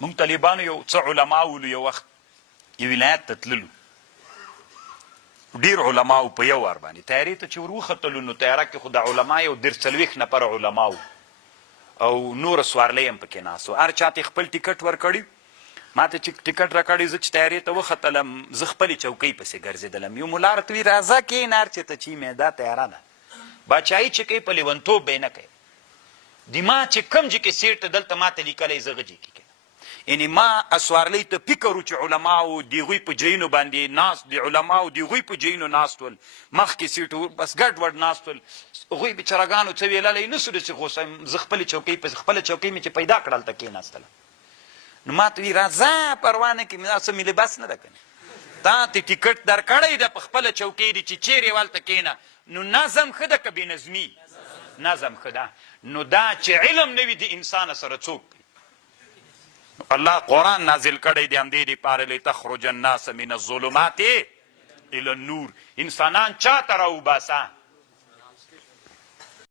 مونږ طالبانو یو څه علما ولو یو وخت یو ولایت ته تللو ډېر علماو په یو وار باندې تیارې ته چې ور وختلو نو تیاره کې خو د علما یو 40 نفره علما وو او نور سوارلی هم پکې ناست وو هر چا ته خپل ټیکټ ورکړي ما ته چې ټیکټ راکړی زه چې تیارې ته وختلم زه خپلې چوکۍ پسې ګرځېدلم یو ملا راته وایي راځه کښېنه هر چېرته چې یې دا تیاره ده باچایي چې کوي په لیونتوب به یې نه کوي دما چې کم ځای کې سیټ ته دلته ما ته لیکلی زه غجې کې یعنې ما اسوارلی ته فکر و چې علماو د هغوی په جایونو باندې ناست د علماو د هغوی په جایونو ناست ول مخکې سیټ بس ګډ وډ ناست ول هغوی بېچارهګانو څه ویللی نه سو داسې غوسه زه خپلې چوکۍ پسې خپله چوکۍ مې چې پیدا کړه هلته کېناستله نو ما ته وایي راځه پروا نه کوي څه مې لباس نه ده که نه تا ته ټیکټ درکړی ده په خپله چوکۍ دي چې چیرې والته کښېنه نو نظم ښه ده که بېنظمي نظم ښه ده نو دا چې علم نه وي د انسانه سره څوک الله قرآن نازل کړی دی همدې دپاره لتخرج الناس من الظلمات الى النور انسانان چا ته راوباسه